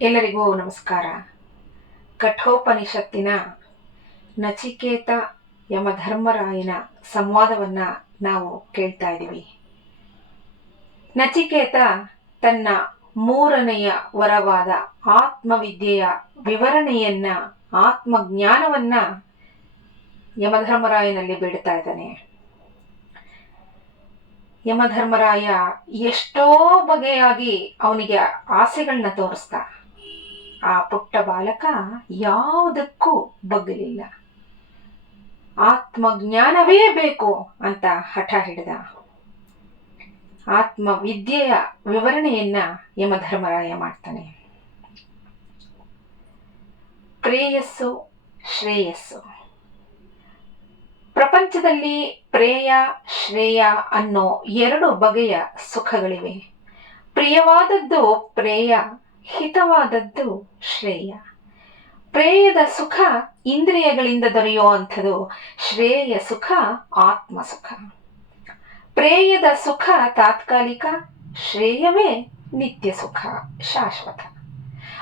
ಎಲ್ಲರಿಗೂ ನಮಸ್ಕಾರ. ಕಠೋಪನಿಷತ್ತಿನ ನಚಿಕೇತ ಯಮಧರ್ಮರಾಯನ ಸಂವಾದವನ್ನ ನಾವು ಕೇಳ್ತಾ ಇದ್ದೀವಿ. ನಚಿಕೇತ ತನ್ನ ಮೂರನೆಯ ವರವಾದ ಆತ್ಮವಿದ್ಯೆಯ ವಿವರಣೆಯನ್ನ, ಆತ್ಮಜ್ಞಾನವನ್ನ ಯಮಧರ್ಮರಾಯನಲ್ಲಿ ಬಿಡ್ತಾ ಇದ್ದಾನೆ. ಯಮಧರ್ಮರಾಯ ಎಷ್ಟೋ ಬಗೆಯಾಗಿ ಅವನಿಗೆ ಆಸೆಗಳನ್ನ ತೋರಿಸ್ದ ಆ ಪುಟ್ಟ ಬಾಲಕ ಯಾವುದಕ್ಕೂ ಬಗ್ಗಲಿಲ್ಲ ಆತ್ಮಜ್ಞಾನವೇ ಬೇಕು ಅಂತ ಹಠ ಹಿಡಿದ. ಆತ್ಮವಿದ್ಯೆಯ ವಿವರಣೆಯನ್ನ ಯಮಧರ್ಮರಾಯ ಮಾಡ್ತಾನೆ. ಪ್ರೇಯಸ್ಸು ಶ್ರೇಯಸ್ಸು. ಪ್ರಪಂಚದಲ್ಲಿ ಪ್ರೇಯ, ಶ್ರೇಯ ಅನ್ನೋ ಎರಡು ಬಗೆಯ ಸುಖಗಳಿವೆ. ಪ್ರಿಯವಾದದ್ದು ಪ್ರೇಯ ಹಿತವಾದದ್ದು ಶ್ರೇಯ. ಪ್ರೇಯದ ಸುಖ ಇಂದ್ರಿಯಗಳಿಂದ ದೊರೆಯುವಂಥದ್ದು ಶ್ರೇಯ ಸುಖ ಆತ್ಮ ಸುಖ ಪ್ರೇಯದ ಸುಖ ತಾತ್ಕಾಲಿಕ, ಶ್ರೇಯವೇ ನಿತ್ಯ ಸುಖ, ಶಾಶ್ವತ.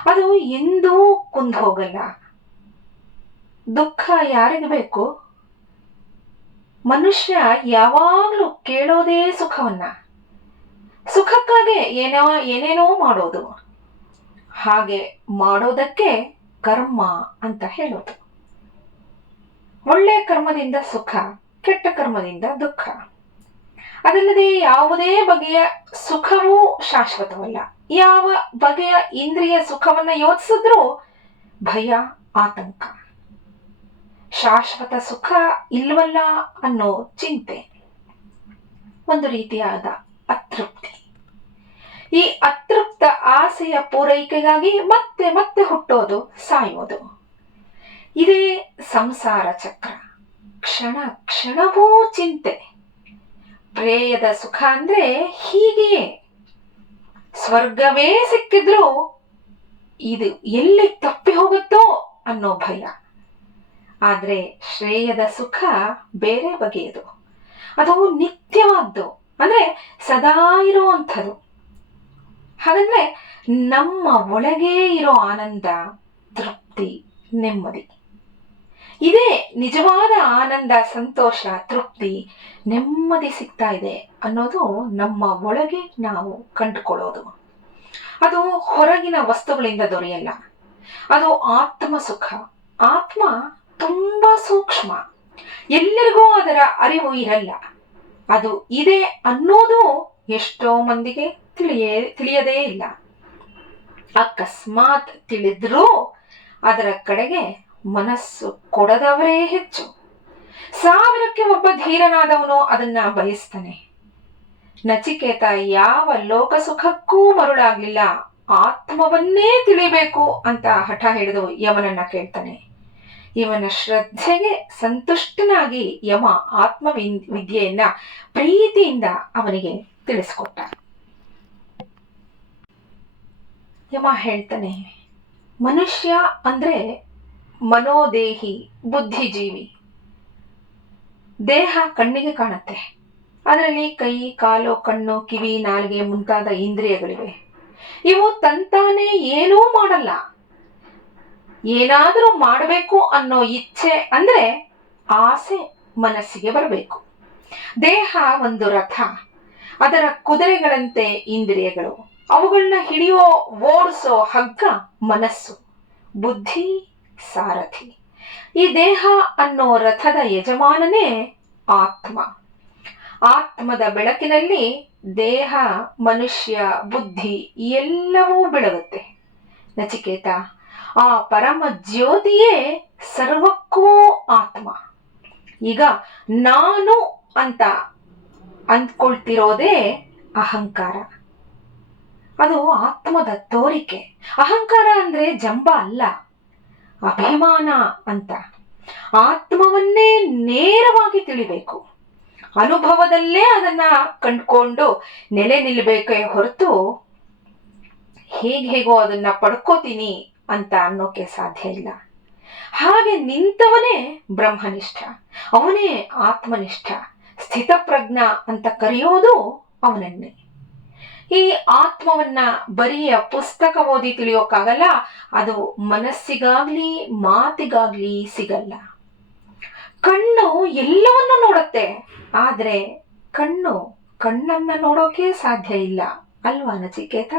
ಅದು ಎಂದೂ ಕುಂದು ಹೋಗಲ್ಲ. ದುಃಖ ಯಾರಿಗೆ ಬೇಕು? ಮನುಷ್ಯ ಯಾವಾಗಲೂ ಕೇಳೋದೇ ಸುಖವನ್ನ. ಸುಖಕ್ಕಾಗೆ ಏನೋ, ಏನೇನೋ ಮಾಡೋದು. ಹಾಗೆ ಮಾಡೋದಕ್ಕೆ ಕರ್ಮ ಅಂತ ಹೇಳೋದು. ಒಳ್ಳೆ ಕರ್ಮದಿಂದ ಸುಖ, ಕೆಟ್ಟ ಕರ್ಮದಿಂದ ದುಃಖ. ಅದಲ್ಲದೆ ಯಾವುದೇ ಬಗೆಯ ಸುಖವೂ ಶಾಶ್ವತವಲ್ಲ. ಯಾವ ಬಗೆಯ ಇಂದ್ರಿಯ ಸುಖವನ್ನ ಯೋಚಿಸಿದ್ರೂ ಭಯ, ಆತಂಕ. ಶಾಶ್ವತ ಸುಖ ಇಲ್ವಲ್ಲ ಅನ್ನೋ ಚಿಂತೆ. ಒಂದು ರೀತಿಯಾದ ಅತೃಪ್ತಿ. ಈ ಅತೃಪ್ತ ಆಸೆಯ ಪೂರೈಕೆಗಾಗಿ ಮತ್ತೆ ಮತ್ತೆ ಹುಟ್ಟೋದು, ಸಾಯೋದು. ಇದೇ ಸಂಸಾರ ಚಕ್ರ. ಕ್ಷಣ ಕ್ಷಣವೂ ಚಿಂತೆ. ಪ್ರೇಯದ ಸುಖ ಅಂದ್ರೆ ಹೀಗೆಯೇ. ಸ್ವರ್ಗವೇ ಸಿಕ್ಕಿದ್ರೂ ಇದು ಎಲ್ಲಿ ತಪ್ಪಿ ಹೋಗುತ್ತೋ ಅನ್ನೋ ಭಯ. ಆದ್ರೆ ಶ್ರೇಯದ ಸುಖ ಬೇರೆ ಬಗೆಯದು. ಅದು ನಿತ್ಯವಾದ್ದು. ಅಂದ್ರೆ ಸದಾ ಇರುವಂಥದ್ದು. ಹಾಗಂದ್ರೆ ನಮ್ಮ ಒಳಗೇ ಇರೋ ಆನಂದ, ತೃಪ್ತಿ, ನೆಮ್ಮದಿ. ಇದೇ ನಿಜವಾದ ಆನಂದ, ಸಂತೋಷ, ತೃಪ್ತಿ, ನೆಮ್ಮದಿ ಸಿಗ್ತಾ ಇದೆ ಅನ್ನೋದು ನಮ್ಮ ಒಳಗೆ ನಾವು ಕಂಡುಕೊಳ್ಳೋದು. ಅದು ಹೊರಗಿನ ವಸ್ತುಗಳಿಂದ ದೊರೆಯಲ್ಲ. ಅದು ಆತ್ಮ ಸುಖ. ಆತ್ಮ ತುಂಬಾ ಸೂಕ್ಷ್ಮ. ಎಲ್ಲರಿಗೂ ಅದರ ಅರಿವು ಇರಲ್ಲ. ಅದು ಇದೆ ಅನ್ನೋದು ಎಷ್ಟೋ ಮಂದಿಗೆ ತಿಳಿಯೇ, ತಿಳಿಯದೇ ಇಲ್ಲ. ಅಕಸ್ಮಾತ್ ತಿಳಿದ್ರೂ ಅದರ ಕಡೆಗೆ ಮನಸ್ಸು ಕೊಡದವರೇ ಹೆಚ್ಚು. ಸಾವಿರಕ್ಕೆ ಒಬ್ಬ ಧೀರನಾದವನು ಅದನ್ನ ಬಯಸ್ತಾನೆ. ನಚಿಕೇತ ಯಾವ ಲೋಕ ಸುಖಕ್ಕೂ ಮರುಳಾಗ್ಲಿಲ್ಲ. ಆತ್ಮವನ್ನೇ ತಿಳಿಬೇಕು ಅಂತ ಹಠ ಹಿಡಿದು ಯಮನನ್ನ ಕೇಳ್ತಾನೆ. ಇವನ ಶ್ರದ್ಧೆಗೆ ಸಂತುಷ್ಟನಾಗಿ ಯಮ ಆತ್ಮ ವಿದ್ಯೆಯನ್ನ ಪ್ರೀತಿಯಿಂದ ಅವನಿಗೆ ತಿಳಿಸ್ಕೊಟ್ಟ. ಯಮ ಹೇಳ್ತಾನೆ, ಮನುಷ್ಯ ಅಂದರೆ ಮನೋದೇಹಿ, ಬುದ್ಧಿಜೀವಿ. ದೇಹ ಕಣ್ಣಿಗೆ ಕಾಣುತ್ತೆ. ಅದರಲ್ಲಿ ಕೈ, ಕಾಲು, ಕಣ್ಣು, ಕಿವಿ, ನಾಲಿಗೆ ಮುಂತಾದ ಇಂದ್ರಿಯಗಳಿವೆ. ಇವು ತಂತಾನೇ ಏನೂ ಮಾಡಲ್ಲ. ಏನಾದರೂ ಮಾಡಬೇಕು ಅನ್ನೋ ಇಚ್ಛೆ ಅಂದರೆ ಆಸೆ ಮನಸ್ಸಿಗೆ ಬರಬೇಕು. ದೇಹ ಒಂದು ರಥ, ಅದರ ಕುದುರೆಗಳಂತೆ ಇಂದ್ರಿಯಗಳು. ಅವುಗಳನ್ನ ಹಿಡಿಯೋ ಓಡಿಸೋ ಹಗ್ಗ ಮನಸ್ಸು, ಬುದ್ಧಿ, ಸಾರಥಿ. ಈ ದೇಹ ಅನ್ನೋ ರಥದ ಯಜಮಾನನೇ ಆತ್ಮ. ಆತ್ಮದ ಬೆಳಕಿನಲ್ಲಿ ದೇಹ, ಮನುಷ್ಯ, ಬುದ್ಧಿ ಎಲ್ಲವೂ ಬೆಳಗುತ್ತೆ. ನಚಿಕೇತ, ಆ ಪರಮ ಜ್ಯೋತಿಯೇ ಸರ್ವಕ್ಕೂ ಆತ್ಮ. ಈಗ ನಾನು ಅಂತ ಅಂದ್ಕೊಳ್ತಿರೋದೇ ಅಹಂಕಾರ. ಅದು ಆತ್ಮದ ತೋರಿಕೆ. ಅಹಂಕಾರ ಅಂದ್ರೆ ಜಂಬ ಅಲ್ಲ. ಅಭಿಮಾನ ಅಂತ. ಆತ್ಮವನ್ನೇ ನೇರವಾಗಿ ತಿಳಿಬೇಕು. ಅನುಭವದಲ್ಲೇ ಅದನ್ನ ಕಂಡ್ಕೊಂಡು ನೆಲೆ ನಿಲ್ಲಬೇಕೇ ಹೊರತು ಹೇಗೆ ಹೇಗೋ ಅದನ್ನ ಪಡ್ಕೋತೀನಿ ಅಂತ ಅನ್ನೋಕೆ ಸಾಧ್ಯ ಇಲ್ಲ. ಹಾಗೆ ನಿಂತವನೇ ಬ್ರಹ್ಮನಿಷ್ಠ. ಅವನೇ ಆತ್ಮನಿಷ್ಠ. ಸ್ಥಿತಪ್ರಜ್ಞ ಅಂತ ಕರೆಯೋದು ಅವನನ್ನೇ. ಈ ಆತ್ಮವನ್ನ ಬರಿಯ ಪುಸ್ತಕ ಓದಿ ತಿಳಿಯೋಕ್ಕಾಗಲ್ಲ, ಅದು ಮನಸ್ಸಿಗಾಗ್ಲಿ, ಮಾತಿಗಾಗ್ಲಿ ಸಿಗಲ್ಲ. ಕಣ್ಣು ಎಲ್ಲವನ್ನೂ ನೋಡುತ್ತೆ, ಆದ್ರೆ ಕಣ್ಣು ಕಣ್ಣನ್ನ ನೋಡೋಕೆ ಸಾಧ್ಯ ಇಲ್ಲ. ಅಲ್ವಾ ನಚಿಕೇತ?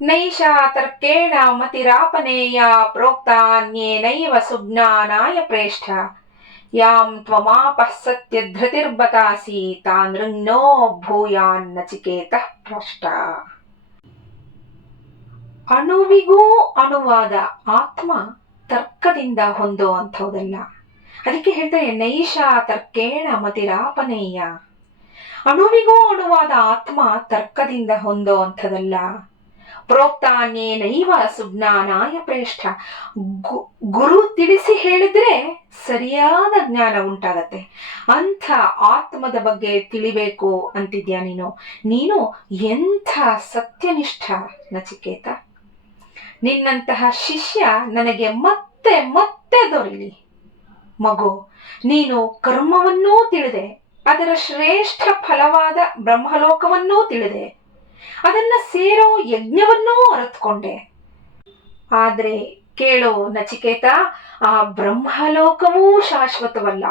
ನೈಷ ತರ್ಕೇಣ ಮತಿರಾಪನೇಯ ಪ್ರೋಕ್ತಾನ್ಯೇನೈವ ಸುಜ್ಞಾನಾಯ ಪ್ರೇಷ್ಠ. ಯಾಂ ತ್ವಮಾಪಃ ಸತ್ಯಧೃತಿರ್ಬತಾಸಿ ತಾನೃಂಗ್ನೋ ಭೂಯಾನ್ನಚಿಕೇತ ಭ್ರಷ್ಟ. ಅಣುವಿಗೂ ಅಣುವಾದ ಆತ್ಮ ತರ್ಕದಿಂದ ಹೊಂದೋ ಅಂಥವುದಲ್ಲ ಅದಕ್ಕೆ ಹೇಳ್ತಾರೆ, ನೈಷ ತರ್ಕೇಣ ಮತಿರಾಪನೇಯ. ಅಣುವಿಗೂ ಅಣುವಾದ ಆತ್ಮ ತರ್ಕದಿಂದ ಹೊಂದೋ ಅಂಥದಲ್ಲ ಪ್ರೋಕ್ತಾನ್ಯೇನೈವ ಸುಜ್ಞಾನಾಯ ಪ್ರೇಷ್ಠ. ಗುರು ತಿಳಿಸಿ ಹೇಳಿದ್ರೆ ಸರಿಯಾದ ಜ್ಞಾನ ಉಂಟಾಗತ್ತೆ. ಅಂಥ ಆತ್ಮದ ಬಗ್ಗೆ ತಿಳಿಬೇಕು ಅಂತಿದ್ಯಾ ನೀನು? ನೀನು ಎಂಥ ಸತ್ಯನಿಷ್ಠ ನಚಿಕೇತ? ನಿನ್ನಂತಹ ಶಿಷ್ಯ ನನಗೆ ಮತ್ತೆ ಮತ್ತೆ ದೊರೆಯಲಿ ಮಗು, ನೀನು ಕರ್ಮವನ್ನೂ ತಿಳಿದೆ, ಅದರ ಶ್ರೇಷ್ಠ ಫಲವಾದ ಬ್ರಹ್ಮಲೋಕವನ್ನೂ ತಿಳಿದೆ ಅದನ್ನ ಸೇರೋ ಯಜ್ಞವನ್ನೂ ಅರತ್ಕೊಂಡೆ. ಆದ್ರೆ ಕೇಳೋ ನಚಿಕೇತ, ಆ ಬ್ರಹ್ಮಲೋಕವೂ ಶಾಶ್ವತವಲ್ಲ.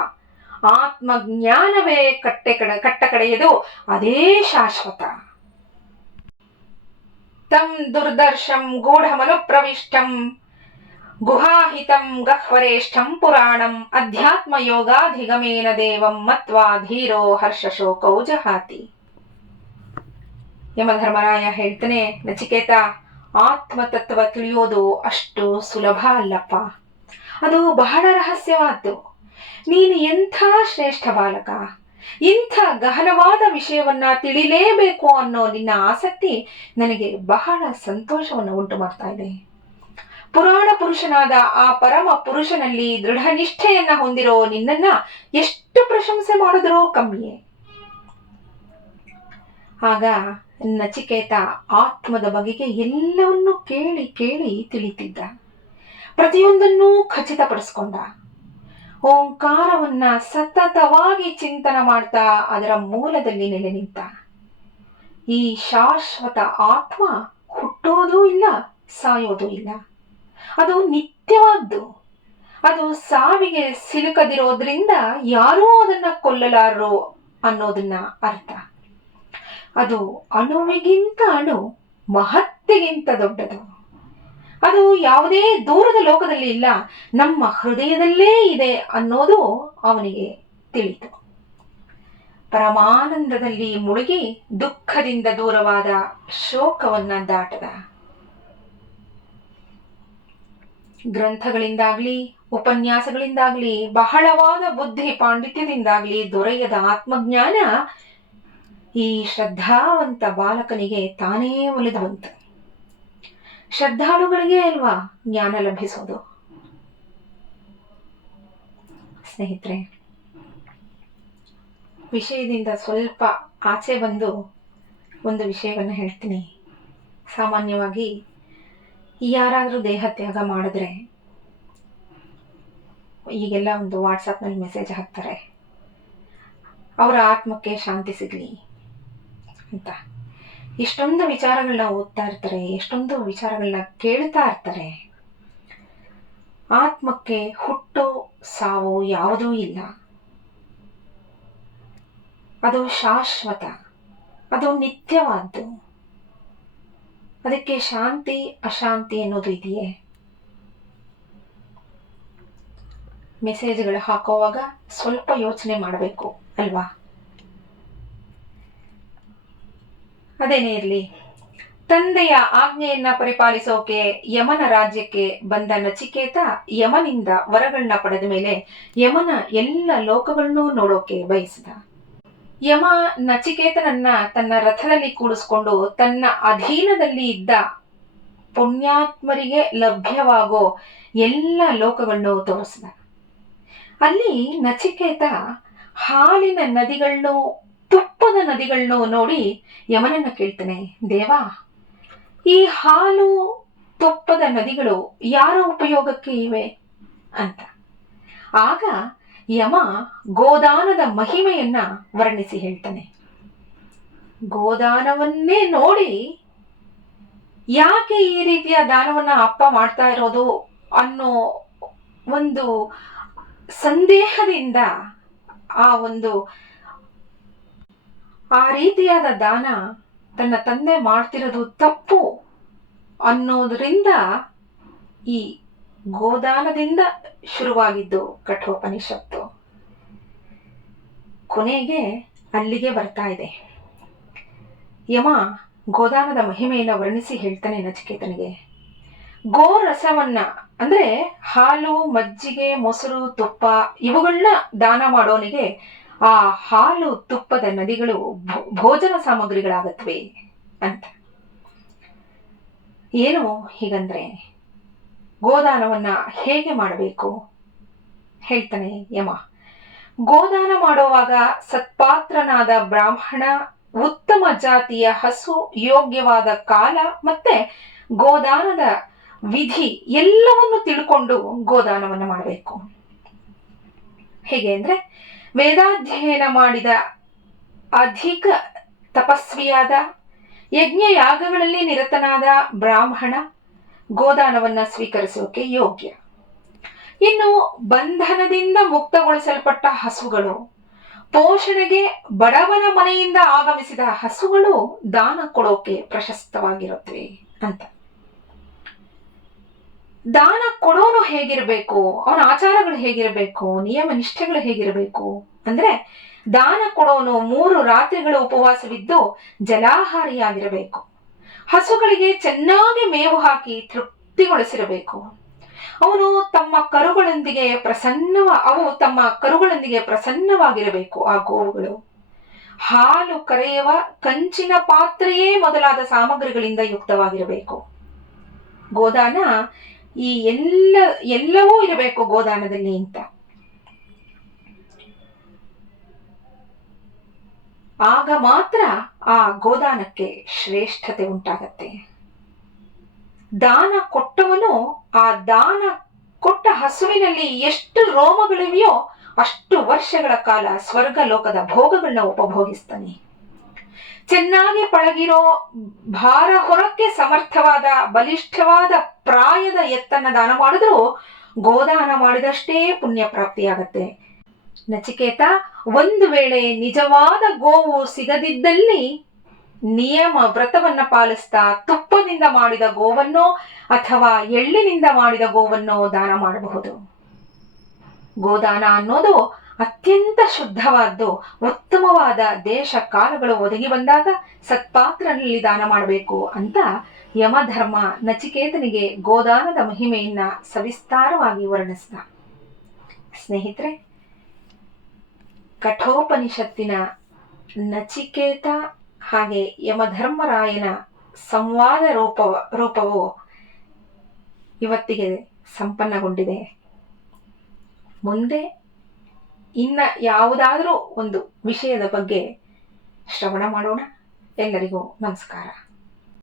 ಆತ್ಮಜ್ಞಾನವೇ ಕಟ್ಟೆ ಕಡ, ಕಟ್ಟ ಕಡೆಯದು ಅದೇ ಶಾಶ್ವತ. ತಂ ದುರ್ದರ್ಶಂ ಗೂಢಮನುಪ್ರವಿಷ್ಟಂ, ಗುಹಾಹಿತಂ ಗಹ್ವರೇಷ್ಠಂ ಪುರಾಣಂ ಅಧ್ಯಾತ್ಮ ಯೋಗಾಧಿಗಮೇನ ದೇವಂ ಮತ್ವಾ ಧೀರೋ ಹರ್ಷಶೋಕೌ ಜಹಾತಿ. ಯಮಧರ್ಮರಾಯ ಹೇಳ್ತಾನೆ, ನಚಿಕೇತ ಆತ್ಮ ತತ್ವ ತಿಳಿಯೋದು ಅಷ್ಟು ಸುಲಭ ಅಲ್ಲಪ್ಪ. ಅದು ಬಹಳ ರಹಸ್ಯವಾದ್ದು. ನೀನು ಎಂಥ ಶ್ರೇಷ್ಠ ಬಾಲಕ, ಇಂಥ ಗಹನವಾದ ವಿಷಯವನ್ನ ತಿಳಿಲೇಬೇಕು ಅನ್ನೋ ನಿನ್ನ ಆಸಕ್ತಿ ನನಗೆ ಬಹಳ ಸಂತೋಷವನ್ನು ಉಂಟು ಮಾಡ್ತಾ ಇದೆ. ಪುರಾಣ ಪುರುಷನಾದ ಆ ಪರಮ ಪುರುಷನಲ್ಲಿ ದೃಢ ನಿಷ್ಠೆಯನ್ನ ಹೊಂದಿರೋ ನಿನ್ನನ್ನ ಎಷ್ಟು ಪ್ರಶಂಸೆ ಮಾಡಿದ್ರೋ ಕಮ್ಮಿಯೇ. ಆಗ ನಚಿಕೇತ ಆತ್ಮದ ಬಗೆಗೆ ಎಲ್ಲವನ್ನೂ ಕೇಳಿ ಕೇಳಿ ತಿಳಿತಿದ್ದ. ಪ್ರತಿಯೊಂದನ್ನೂ ಖಚಿತಪಡಿಸ್ಕೊಂಡ. ಓಂಕಾರವನ್ನ ಸತತವಾಗಿ ಚಿಂತನ ಮಾಡ್ತಾ ಅದರ ಮೂಲದಲ್ಲಿ ನೆಲೆ ನಿಂತ. ಈ ಶಾಶ್ವತ ಆತ್ಮ ಹುಟ್ಟೋದೂ ಇಲ್ಲ, ಸಾಯೋದೂ ಇಲ್ಲ. ಅದು ನಿತ್ಯವಾದ್ದು. ಅದು ಸಾವಿಗೆ ಸಿಲುಕದಿರೋದ್ರಿಂದ ಯಾರೂ ಅದನ್ನ ಕೊಲ್ಲಲಾರರು ಅನ್ನೋದನ್ನ ಅರ್ಥ. ಅದು ಅಣುವಿಗಿಂತ ಅಣು, ಮಹತ್ತಿಗಿಂತ ದೊಡ್ಡದು. ಅದು ಯಾವುದೇ ದೂರದ ಲೋಕದಲ್ಲಿ ಇಲ್ಲ, ನಮ್ಮ ಹೃದಯದಲ್ಲೇ ಇದೆ ಅನ್ನೋದು ಅವನಿಗೆ ತಿಳಿತು. ಪರಮಾನಂದದಲ್ಲಿ ಮುಳುಗಿ ದುಃಖದಿಂದ ದೂರವಾದ ಶೋಕವನ್ನ ದಾಟದ. ಗ್ರಂಥಗಳಿಂದಾಗ್ಲಿ, ಉಪನ್ಯಾಸಗಳಿಂದಾಗ್ಲಿ, ಬಹಳವಾದ ಬುದ್ಧಿ ಪಾಂಡಿತ್ಯದಿಂದಾಗ್ಲಿ ದೊರೆಯದ ಆತ್ಮಜ್ಞಾನ ಈ ಶ್ರದ್ಧಾವಂತ ಬಾಲಕನಿಗೆ ತಾನೇ ಒಲಿದು ಬಂತು ಶ್ರದ್ಧಾಳುಗಳಿಗೆ ಅಲ್ವಾ ಜ್ಞಾನ ಲಭಿಸೋದು? ಸ್ನೇಹಿತರೆ, ವಿಷಯದಿಂದ ಸ್ವಲ್ಪ ಆಚೆ ಬಂದು ಒಂದು ವಿಷಯವನ್ನು ಹೇಳ್ತೀನಿ. ಸಾಮಾನ್ಯವಾಗಿ ಯಾರಾದರೂ ದೇಹ ತ್ಯಾಗ ಮಾಡಿದ್ರೆ ಈಗೆಲ್ಲ ಒಂದು ವಾಟ್ಸಪ್ನಲ್ಲಿ ಮೆಸೇಜ್ ಹಾಕ್ತಾರೆ. ಅವರ ಆತ್ಮಕ್ಕೆ ಶಾಂತಿ ಸಿಗಲಿ. ಅಂತ. ಎಷ್ಟೊಂದು ವಿಚಾರಗಳನ್ನ ಓದ್ತಾ ಇರ್ತಾರೆ, ಎಷ್ಟೊಂದು ವಿಚಾರಗಳನ್ನ ಕೇಳ್ತಾ ಇರ್ತಾರೆ. ಆತ್ಮಕ್ಕೆ ಹುಟ್ಟು ಸಾವು ಯಾವುದೂ ಇಲ್ಲ. ಅದು ಶಾಶ್ವತ, ಅದು ನಿತ್ಯವಾದ್ದು. ಅದಕ್ಕೆ ಶಾಂತಿ, ಅಶಾಂತಿ ಅನ್ನೋದು ಇದೆಯೇ? ಮೆಸೇಜ್ಗಳು ಹಾಕೋವಾಗ ಸ್ವಲ್ಪ ಯೋಚನೆ ಮಾಡಬೇಕು, ಅಲ್ವಾ? ಅದೇನೇ ಇರಲಿ? ತಂದೆಯ ಆಜ್ಞೆಯನ್ನ ಪರಿಪಾಲಿಸೋಕೆ, ಯಮನ ರಾಜ್ಯಕ್ಕೆ ಬಂದ ನಚಿಕೇತ ಯಮನಿಂದ ವರಗಳನ್ನ ಪಡೆದ ಮೇಲೆ ಯಮನ ಎಲ್ಲ ಲೋಕಗಳನ್ನೂ ನೋಡೋಕೆ ಬಯಸಿದ. ಯಮ ನಚಿಕೇತನನ್ನ ತನ್ನ ರಥದಲ್ಲಿ ಕೂಡಿಸ್ಕೊಂಡು ತನ್ನ ಅಧೀನದಲ್ಲಿ ಇದ್ದ ಪುಣ್ಯಾತ್ಮರಿಗೆ ಲಭ್ಯವಾಗೋ ಎಲ್ಲ ಲೋಕಗಳನ್ನು ತೋರಿಸಿದ. ಅಲ್ಲಿ ನಚಿಕೇತ ಹಾಲಿನ ನದಿಗಳನ್ನು ತುಪ್ಪದ ನದಿಗಳನ್ನು ನೋಡಿ ಯಮನನ್ನ ಕೇಳ್ತಾನೆ, ದೇವ, ಈ ಹಾಲು ತುಪ್ಪದ ನದಿಗಳು ಯಾರ ಉಪಯೋಗಕ್ಕೆ ಇವೆ? ಅಂತ. ಆಗ ಯಮ ಗೋದಾನದ ಮಹಿಮೆಯನ್ನ ವರ್ಣಿಸಿ ಹೇಳ್ತಾನೆ. ಗೋದಾನವನ್ನೇ ನೋಡಿ ಯಾಕೆ ಈ ರೀತಿಯ ದಾನವನ್ನ ಅಪ್ಪ ಮಾಡ್ತಾ ಇರೋದು ಅನ್ನೋ ಒಂದು ಸಂದೇಹದಿಂದ ಆ ಒಂದು ಆ ರೀತಿಯಾದ ದಾನ ತನ್ನ ತಂದೆ ಮಾಡ್ತಿರೋದು ತಪ್ಪು ಅನ್ನೋದರಿಂದ ಈ ಗೋದಾನದಿಂದ ಶುರುವಾಗಿದ್ದು ಕಠೋಪನಿಷತ್ತು. ಕೊನೆಗೆ ಅಲ್ಲಿಗೆ ಬರ್ತಾ ಇದೆ. ಯಮ ಗೋದಾನದ ಮಹಿಮೆಯನ್ನು ವರ್ಣಿಸಿ ಹೇಳ್ತಾನೆ ನಚಿಕೇತನಿಗೆ. ಗೋ ರಸವನ್ನ ಅಂದ್ರೆ ಹಾಲು, ಮಜ್ಜಿಗೆ, ಮೊಸರು, ತುಪ್ಪ ಇವುಗಳನ್ನ ದಾನ ಮಾಡೋನಿಗೆ ಆ ಹಾಲು ತುಪ್ಪದ ನದಿಗಳು ಭೋಜನ ಸಾಮಗ್ರಿಗಳಾಗತ್ವೆ ಅಂತ. ಏನು ಹೀಗಂದ್ರೆ ಗೋದಾನವನ್ನ ಹೇಗೆ ಮಾಡಬೇಕು? ಹೇಳ್ತಾನೆ ಯಮ. ಗೋದಾನ ಮಾಡುವಾಗ ಸತ್ಪಾತ್ರನಾದ ಬ್ರಾಹ್ಮಣ ಉತ್ತಮ ಜಾತಿಯ ಹಸು ಯೋಗ್ಯವಾದ ಕಾಲ ಮತ್ತೆ ಗೋದಾನದ ವಿಧಿ ಎಲ್ಲವನ್ನು ತಿಳ್ಕೊಂಡು ಗೋದಾನವನ್ನು ಮಾಡಬೇಕು. ಹೇಗೆ ಅಂದ್ರೆ ವೇದಾಧ್ಯಯನ ಮಾಡಿದ ಅಧಿಕ ತಪಸ್ವಿಯಾದ ಯಜ್ಞ ಯಾಗಗಳಲ್ಲಿ ನಿರತನಾದ ಬ್ರಾಹ್ಮಣ ಗೋದಾನವನ್ನ ಸ್ವೀಕರಿಸೋಕೆ ಯೋಗ್ಯ. ಇನ್ನು ಬಂಧನದಿಂದ ಮುಕ್ತಗೊಳಿಸಲ್ಪಟ್ಟ ಹಸುಗಳು, ಪೋಷಣೆಗೆ ಬಡವನ ಮನೆಯಿಂದ ಆಗಮಿಸಿದ ಹಸುಗಳು ದಾನ ಕೊಡೋಕೆ ಪ್ರಶಸ್ತವಾಗಿರುತ್ತವೆ ಅಂತ. ದಾನ ಕೊಡೋನು ಹೇಗಿರಬೇಕು? ಅವನ ಆಚಾರಗಳು ಹೇಗಿರಬೇಕು? ನಿಯಮ ನಿಷ್ಠೆಗಳು ಹೇಗಿರಬೇಕು? ಅಂದ್ರೆ ದಾನ ಕೊಡೋನು ಮೂರು ರಾತ್ರಿಗಳ ಉಪವಾಸವಿದ್ದು ಜಲಾಹಾರಿಯಾಗಿರಬೇಕು. ಹಸುಗಳಿಗೆ ಚೆನ್ನಾಗಿ ಮೇವು ಹಾಕಿ ತೃಪ್ತಿಗೊಳಿಸಿರಬೇಕು. ಅವನು ತಮ್ಮ ಕರುಗಳೊಂದಿಗೆ ಪ್ರಸನ್ನವ, ಅವು ತಮ್ಮ ಕರುಗಳೊಂದಿಗೆ ಪ್ರಸನ್ನವಾಗಿರಬೇಕು ಆ ಗೋವುಗಳು. ಹಾಲು ಕರೆಯುವ ಕಂಚಿನ ಪಾತ್ರೆಯೇ ಮೊದಲಾದ ಸಾಮಗ್ರಿಗಳಿಂದ ಯುಕ್ತವಾಗಿರಬೇಕು. ಗೋದಾನ ಈ ಎಲ್ಲ, ಎಲ್ಲವೂ ಇರಬೇಕು ಗೋದಾನದಲ್ಲಿ ಅಂತ. ಆಗ ಮಾತ್ರ ಆ ಗೋದಾನಕ್ಕೆ ಶ್ರೇಷ್ಠತೆ ಉಂಟಾಗತ್ತೆ. ದಾನ ಕೊಟ್ಟವನು ಆ ದಾನ ಕೊಟ್ಟ ಹಸುವಿನಲ್ಲಿ ಎಷ್ಟು ರೋಮಗಳಿವೆಯೋ ಅಷ್ಟು ವರ್ಷಗಳ ಕಾಲ ಸ್ವರ್ಗ ಲೋಕದ ಭೋಗಗಳನ್ನ ಉಪಭೋಗಿಸ್ತಾನೆ. ಚೆನ್ನಾಗಿ ಪಳಗಿರೋ ಭಾರ ಹೊರಕ್ಕೆ ಸಮರ್ಥವಾದ, ಬಲಿಷ್ಠವಾದ ಪ್ರಾಯದ ಎತ್ತನ್ನ ದಾನ ಮಾಡಿದ್ರು, ಗೋದಾನ ಮಾಡಿದಷ್ಟೇ ಪುಣ್ಯ ಪ್ರಾಪ್ತಿಯಾಗತ್ತೆ. ನಚಿಕೇತ, ಒಂದು ವೇಳೆ ನಿಜವಾದ ಗೋವು ಸಿಗದಿದ್ದಲ್ಲಿ ನಿಯಮ ವ್ರತವನ್ನ ಪಾಲಿಸ್ತಾ ತುಪ್ಪದಿಂದ ಮಾಡಿದ ಗೋವನ್ನೋ ಅಥವಾ ಎಳ್ಳಿನಿಂದ ಮಾಡಿದ ಗೋವನ್ನೋ ದಾನ ಮಾಡಬಹುದು. ಗೋದಾನ ಅನ್ನೋದು ಅತ್ಯಂತ ಶುದ್ಧವಾದ್ದು, ಉತ್ತಮವಾದ ದೇಶ ಕಾಲಗಳು ಒದಗಿ ಬಂದಾಗ ಸತ್ಪಾತ್ರನಲ್ಲಿ ದಾನ ಮಾಡಬೇಕು ಅಂತ ಯಮಧರ್ಮ ನಚಿಕೇತನಿಗೆ ಗೋದಾನದ ಮಹಿಮೆಯನ್ನ ಸವಿಸ್ತಾರವಾಗಿ ವರ್ಣಿಸಿದ. ಸ್ನೇಹಿತರೆ, ಕಠೋಪನಿಷತ್ತಿನ ನಚಿಕೇತ ಹಾಗೆ ಯಮಧರ್ಮರಾಯನ ಸಂವಾದ ರೂಪ, ರೂಪವು ಇವತ್ತಿಗೆ ಸಂಪನ್ನಗೊಂಡಿದೆ. ಮುಂದೆ ಇನ್ನ ಯಾವುದಾದರೂ ಒಂದು ವಿಷಯದ ಬಗ್ಗೆ ಶ್ರವಣ ಮಾಡೋಣ. ಎಲ್ಲರಿಗೂ ನಮಸ್ಕಾರ.